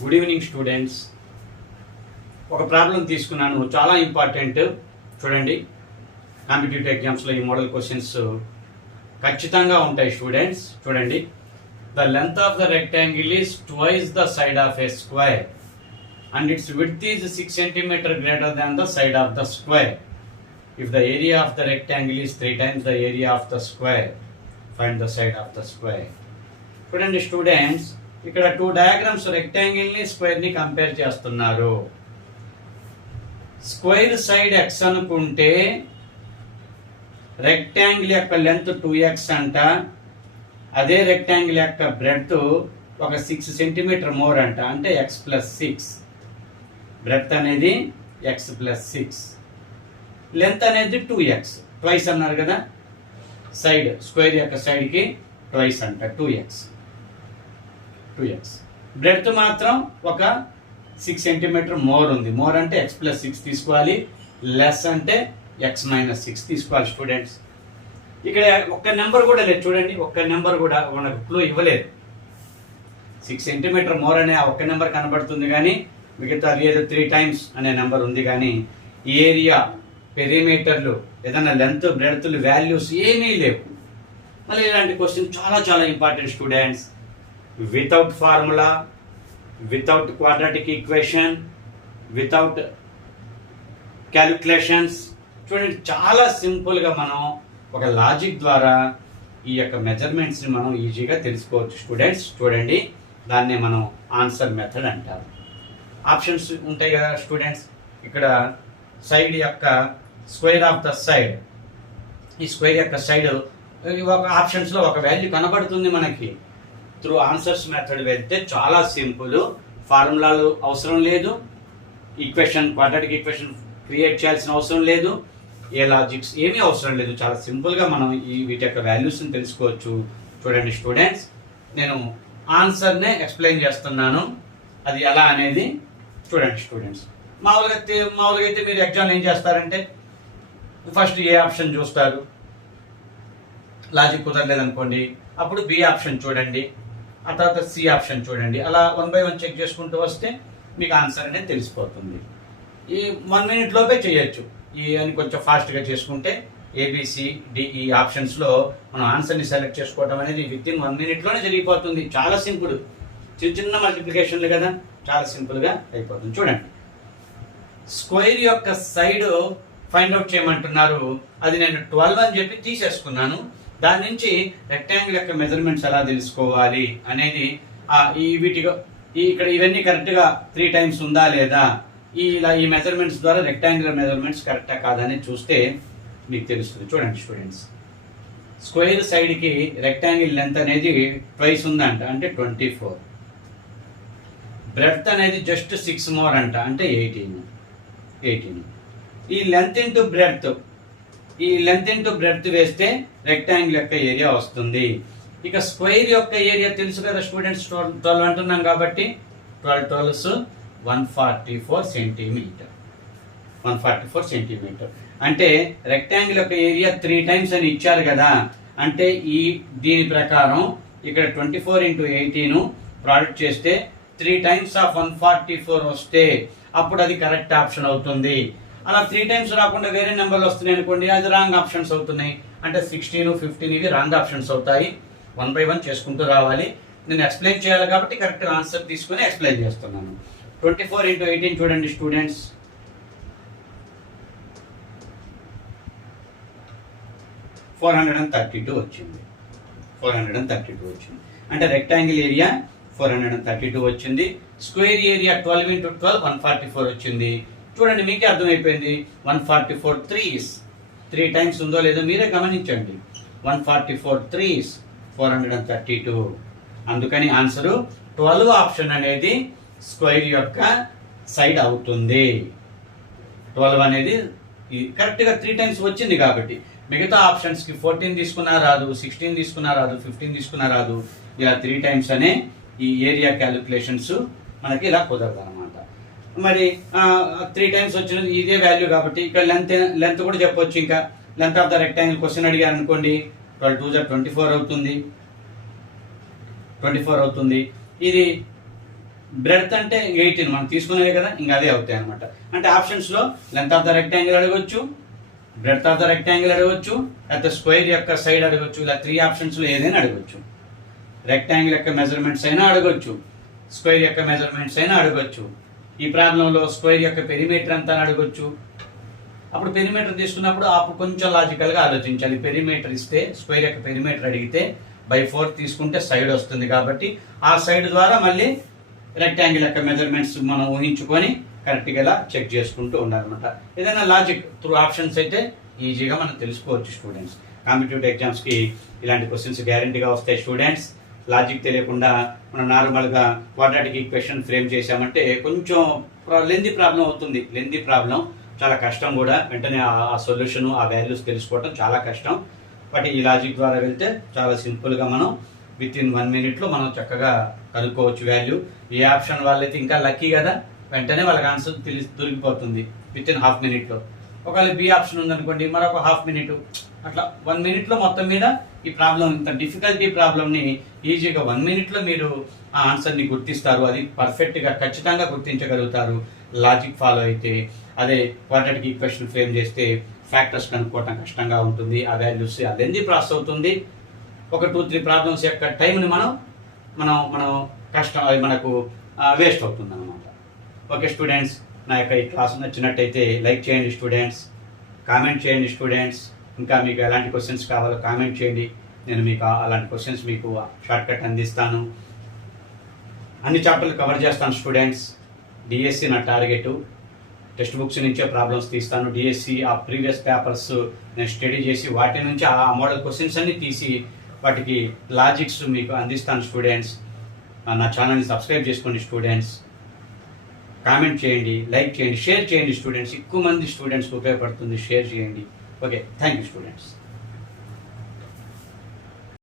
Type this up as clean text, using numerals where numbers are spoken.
Good evening students. ఒక problem తీసుకున్నాను, చాలా ఇంపార్టెంట్. చూడండి, కాంపిటేటివ్ ఎగ్జామ్స్లో ఈ మోడల్ క్వశ్చన్స్ ఖచ్చితంగా ఉంటాయి స్టూడెంట్స్. చూడండి, the length of the rectangle is twice the side of a square and it's width is 6 cm greater than the side of the square. If the area of the rectangle is 3 times the area of the square, find the side of the square. చూడండి students, ఇక్కడ 2 diagrams rectangle ని square ని compare చేస్తున్నారు. Square side x అనుకుంటే rectangle యొక్క length 2x అంట, అదే rectangle యొక్క బ్రెడ్త్ ఒక 6 cm మోర్ అంట, అంటే x + 6. బ్రెడ్త్ అనేది x + 6, లెంత్ అనేది 2x. ట్వైస్ అన్నారు కదా, సైడ్ స్క్వేర్ యొక్క సైడ్ కి ట్వైస్ అంట, 2x. బ్రెడ్త్ మాత్రం ఒక 6 cm మోర్ ఉంది. మోర్ అంటే x + 6 తీసుకోవాలి, లెస్ అంటే x - 6 తీసుకోవాలి. స్టూడెంట్స్, ఇక్కడ ఒక్క నెంబర్ కూడా లేదు. చూడండి, ఒక్క నెంబర్ కూడా మనకు క్లూ ఇవ్వలేదు. 6 cm మోర్ అనే ఒక్క నెంబర్ కనబడుతుంది, కానీ మిగతా ఏదో 3 times అనే నెంబర్ ఉంది, కానీ ఏరియా, పెరిమీటర్లు, ఏదైనా లెంత్, బ్రెడ్త్లు, వాల్యూస్ ఏమీ లేవు. మళ్ళీ ఇలాంటి క్వశ్చన్ చాలా చాలా important students. Without formula, without quadratic equation, without calculations. చూడండి, చాలా సింపుల్గా మనం ఒక లాజిక్ ద్వారా ఈ యొక్క మెజర్మెంట్స్ని మనం ఈజీగా తెలుసుకోవచ్చు స్టూడెంట్స్. చూడండి, దాన్నే మనం ఆన్సర్ మెథడ్ అంటారు. ఆప్షన్స్ ఉంటాయి కదా స్టూడెంట్స్. ఇక్కడ సైడ్ యొక్క స్క్వేర్ ఆఫ్ ద సైడ్, ఈ స్క్వేర్ యొక్క సైడ్ ఒక ఆప్షన్స్లో ఒక వాల్యూ కనబడుతుంది మనకి. త్రూ ఆన్సర్స్ మెథడ్ వెళ్తే చాలా సింపుల్. ఫార్ములాలు అవసరం లేదు, ఈక్వేషన్, క్వాడ్రాటిక్ ఈక్వేషన్ క్రియేట్ చేయాల్సిన అవసరం లేదు, ఏ లాజిక్స్ ఏమీ అవసరం లేదు. చాలా సింపుల్గా మనం వీటి యొక్క వాల్యూస్ని తెలుసుకోవచ్చు. చూడండి స్టూడెంట్స్, నేను ఆన్సర్నే ఎక్స్ప్లెయిన్ చేస్తున్నాను, అది ఎలా అనేది చూడండి స్టూడెంట్స్. మామూలుగా అయితే మీరు ఎగ్జామ్లో ఏం చేస్తారంటే ఫస్ట్ ఏ ఆప్షన్ చూస్తారు, లాజిక్ కుదరలేదు అనుకోండి, అప్పుడు బి ఆప్షన్ చూడండి, ఆ తర్వాత సి ఆప్షన్ చూడండి. అలా 1 by 1 చెక్ చేసుకుంటూ వస్తే మీకు ఆన్సర్ అనేది తెలిసిపోతుంది. ఈ 1 minute లోపే చేయొచ్చు. ఈ అని కొంచెం ఫాస్ట్గా చేసుకుంటే ABCDE ఆప్షన్స్లో మనం ఆన్సర్ని సెలెక్ట్ చేసుకోవడం అనేది వితిన్ 1 minute లోనే జరిగిపోతుంది. చాలా సింపుల్, చిన్న చిన్న మల్టిప్లికేషన్లు కదా, చాలా సింపుల్గా అయిపోతుంది. చూడండి, స్క్వేర్ యొక్క సైడ్ ఫైండ్ అవుట్ చేయమంటున్నారు. అది నేను 12 అని చెప్పి తీసేసుకున్నాను. దాని నుంచి రెక్టాంగిల్ యొక్క మెజర్మెంట్స్ ఎలా తెలుసుకోవాలి అనేది ఇక్కడ ఇవన్నీ కరెక్ట్గా 3 times ఉందా లేదా, ఈ మెజర్మెంట్స్ ద్వారా రెక్టాంగులర్ మెజర్మెంట్స్ కరెక్టా కాదని చూస్తే మీకు తెలుస్తుంది. చూడండి స్టూడెంట్స్, స్క్వేర్ సైడ్కి రెక్టాంగిల్ లెంత్ అనేది ట్వైస్ ఉందంట, అంటే 24. బ్రెడ్త్ అనేది జస్ట్ 6 more అంట, అంటే 18. ఈ లెంత్ ఇంటూ బ్రెడ్త్ వేస్తే రెక్టాంగిల్ యొక్క ఏరియా వస్తుంది. ఇక స్క్వేర్ యొక్క ఏరియా తెలుసు కదా స్టూడెంట్స్, 12 అంటున్నాం కాబట్టి 12 12s 144 cm. అంటే రెక్టాంగిల్ యొక్క ఏరియా 3 times అని ఇచ్చారు కదా, అంటే దీని ప్రకారం ఇక్కడ 24 × 18 ప్రోడక్ట్ చేస్తే 3 times ఆఫ్ 144 వస్తే అప్పుడు అది కరెక్ట్ ఆప్షన్ అవుతుంది. అలా 3 times రాకుండా వేరే నెంబర్లు వస్తున్నాయి అనుకోండి, అది రాంగ్ ఆప్షన్స్ అవుతున్నాయి. అంటే 16, 15 ఇవి రాంగ్ ఆప్షన్స్ అవుతాయి. 1 by 1 చేసుకుంటూ రావాలి. నేను ఎక్స్ప్లెయిన్ చేయాలి కాబట్టి కరెక్ట్ ఆన్సర్ తీసుకుని ఎక్స్ప్లెయిన్ చేస్తున్నాను. 24 × 18 చూడండి స్టూడెంట్స్, 432 వచ్చింది. 432 వచ్చింది, అంటే రెక్టాంగిల్ ఏరియా 432 వచ్చింది. స్క్వేర్ ఏరియా 12 × 12 144 వచ్చింది. చూడండి, మీకే అర్థమైపోయింది. 144 3 times ఉందో లేదో మీరే గమనించండి. 144 3 432. అందుకని ఆన్సరు 12 ఆప్షన్ అనేది స్క్వేర్ యొక్క సైడ్ అవుతుంది. 12 అనేది కరెక్ట్గా 3 times వచ్చింది కాబట్టి. మిగతా ఆప్షన్స్కి 14 తీసుకున్నా రాదు, 16 తీసుకున్నా రాదు, 15 తీసుకున్నా రాదు. ఇలా 3 times అనే ఈ ఏరియా క్యాలిక్యులేషన్స్ మనకి ఇలా కుదరదు అనమాట. మరి 3 times వచ్చినది ఇదే వాల్యూ కాబట్టి ఇక్కడ లెంత్ కూడా చెప్పొచ్చు. ఇంకా length of the rectangle question అడిగారు అనుకోండి, 12 2 24 అవుతుంది. ఇది బ్రెడ్త్ అంటే 18 మనం తీసుకునేదే కదా, ఇంకా అదే అవుతాయి అనమాట. అంటే ఆప్షన్స్లో లెంత్ ఆఫ్ ద రెక్టాంగిల్ అడగొచ్చు, బ్రెడ్త్ ఆఫ్ ద రెక్టాంగిల్ అడగొచ్చు, లేకపోతే స్క్వేర్ యొక్క సైడ్ అడగొచ్చు, ఇలా 3 ఆప్షన్స్లో ఏదైనా అడగొచ్చు. రెక్టాంగిల్ యొక్క మెజర్మెంట్స్ అయినా అడగొచ్చు, స్క్వేర్ యొక్క మెజర్మెంట్స్ అయినా అడగొచ్చు. ఈ ప్రాబ్లంలో స్క్వేర్ యొక్క పెరిమీటర్ అంతా అడగొచ్చు. అప్పుడు పెరిమీటర్ తీసుకున్నప్పుడు అప్పుడు కొంచెం లాజికల్గా ఆలోచించాలి. పెరిమీటర్ ఇస్తే స్క్వేర్ యొక్క పెరిమీటర్ అడిగితే బై 4 తీసుకుంటే సైడ్ వస్తుంది కాబట్టి ఆ సైడ్ ద్వారా మళ్ళీ రెక్టాంగిల్ యొక్క మెజర్మెంట్స్ మనం ఊహించుకొని కరెక్ట్గా ఇలా చెక్ చేసుకుంటూ ఉండాలన్నమాట. ఏదైనా లాజిక్ త్రూ ఆప్షన్స్ అయితే ఈజీగా మనం తెలుసుకోవచ్చు స్టూడెంట్స్. కాంపిటేటివ్ ఎగ్జామ్స్కి ఇలాంటి క్వశ్చన్స్ గ్యారంటీగా వస్తాయి స్టూడెంట్స్. లాజిక్ తెలియకుండా మనం నార్మల్గా క్వాడ్రాటిక్ ఈక్వేషన్ ఫ్రేమ్ చేసామంటే కొంచెం లెంతీ ప్రాబ్లం అవుతుంది. లెంతీ ప్రాబ్లం చాలా కష్టం కూడా. వెంటనే ఆ సొల్యూషన్ ఆ వాల్యూస్ తెలుసుకోవడం చాలా కష్టం. బట్ ఈ లాజిక్ ద్వారా వెళ్తే చాలా సింపుల్గా మనం విత్ ఇన్ 1 minute మనం చక్కగా కనుక్కోవచ్చు వాల్యూ. ఏ ఆప్షన్ వాళ్ళైతే ఇంకా లక్కీ కదా, వెంటనే వాళ్ళకి ఆన్సర్ దొరికిపోతుంది విత్ ఇన్ ½ minute. ఒకవేళ బి ఆప్షన్ ఉందనుకోండి, మరొక ½ minute, అట్లా 1 minute మొత్తం మీద ఈ ప్రాబ్లం, ఇంత డిఫికల్టీ ప్రాబ్లమ్ని ఈజీగా 1 minute మీరు ఆ ఆన్సర్ని గుర్తిస్తారు. అది పర్ఫెక్ట్గా ఖచ్చితంగా గుర్తించగలుగుతారు లాజిక్ ఫాలో అయితే. అదే క్వాడ్రాటిక్ ఈక్వేషన్ ఫ్రేమ్ చేస్తే ఫ్యాక్టర్స్ కనుక్కోవటం కష్టంగా ఉంటుంది. ఆ వాల్యూస్ లెంతీ ప్రాసెస్ అవుతుంది. ఒక 2-3 ప్రాబ్లమ్స్ యొక్క టైంని మనం కష్టం, అది మనకు వేస్ట్ అవుతుంది అనమాట. ఓకే స్టూడెంట్స్, నా యొక్క ఈ క్లాస్ నచ్చినట్టయితే లైక్ చేయండి స్టూడెంట్స్, కామెంట్ చేయండి స్టూడెంట్స్. ఇంకా మీకు ఎలాంటి క్వశ్చన్స్ కావాలో కామెంట్ చేయండి. నేను మీకు అలాంటి క్వశ్చన్స్ మీకు షార్ట్ కట్ అందిస్తాను. అన్ని చాప్టర్లు కవర్ చేస్తాను స్టూడెంట్స్. డిఎస్సి నా టార్గెట్. టెక్స్ట్ బుక్స్ నుంచే ప్రాబ్లమ్స్ తీస్తాను. డిఎస్సి ఆ ప్రీవియస్ పేపర్స్ నేను స్టడీ చేసి వాటి నుంచి ఆ మోడల్ క్వశ్చన్స్ అన్ని తీసి వాటికి లాజిక్స్ మీకు అందిస్తాను స్టూడెంట్స్. నా ఛానల్ని సబ్స్క్రైబ్ చేసుకోండి స్టూడెంట్స్. కామెంట్ చేయండి, లైక్ చేయండి, షేర్ చేయండి స్టూడెంట్స్. ఎక్కువ మంది స్టూడెంట్స్కి ఉపయోగపడుతుంది, షేర్ చేయండి. Okay, thank you students.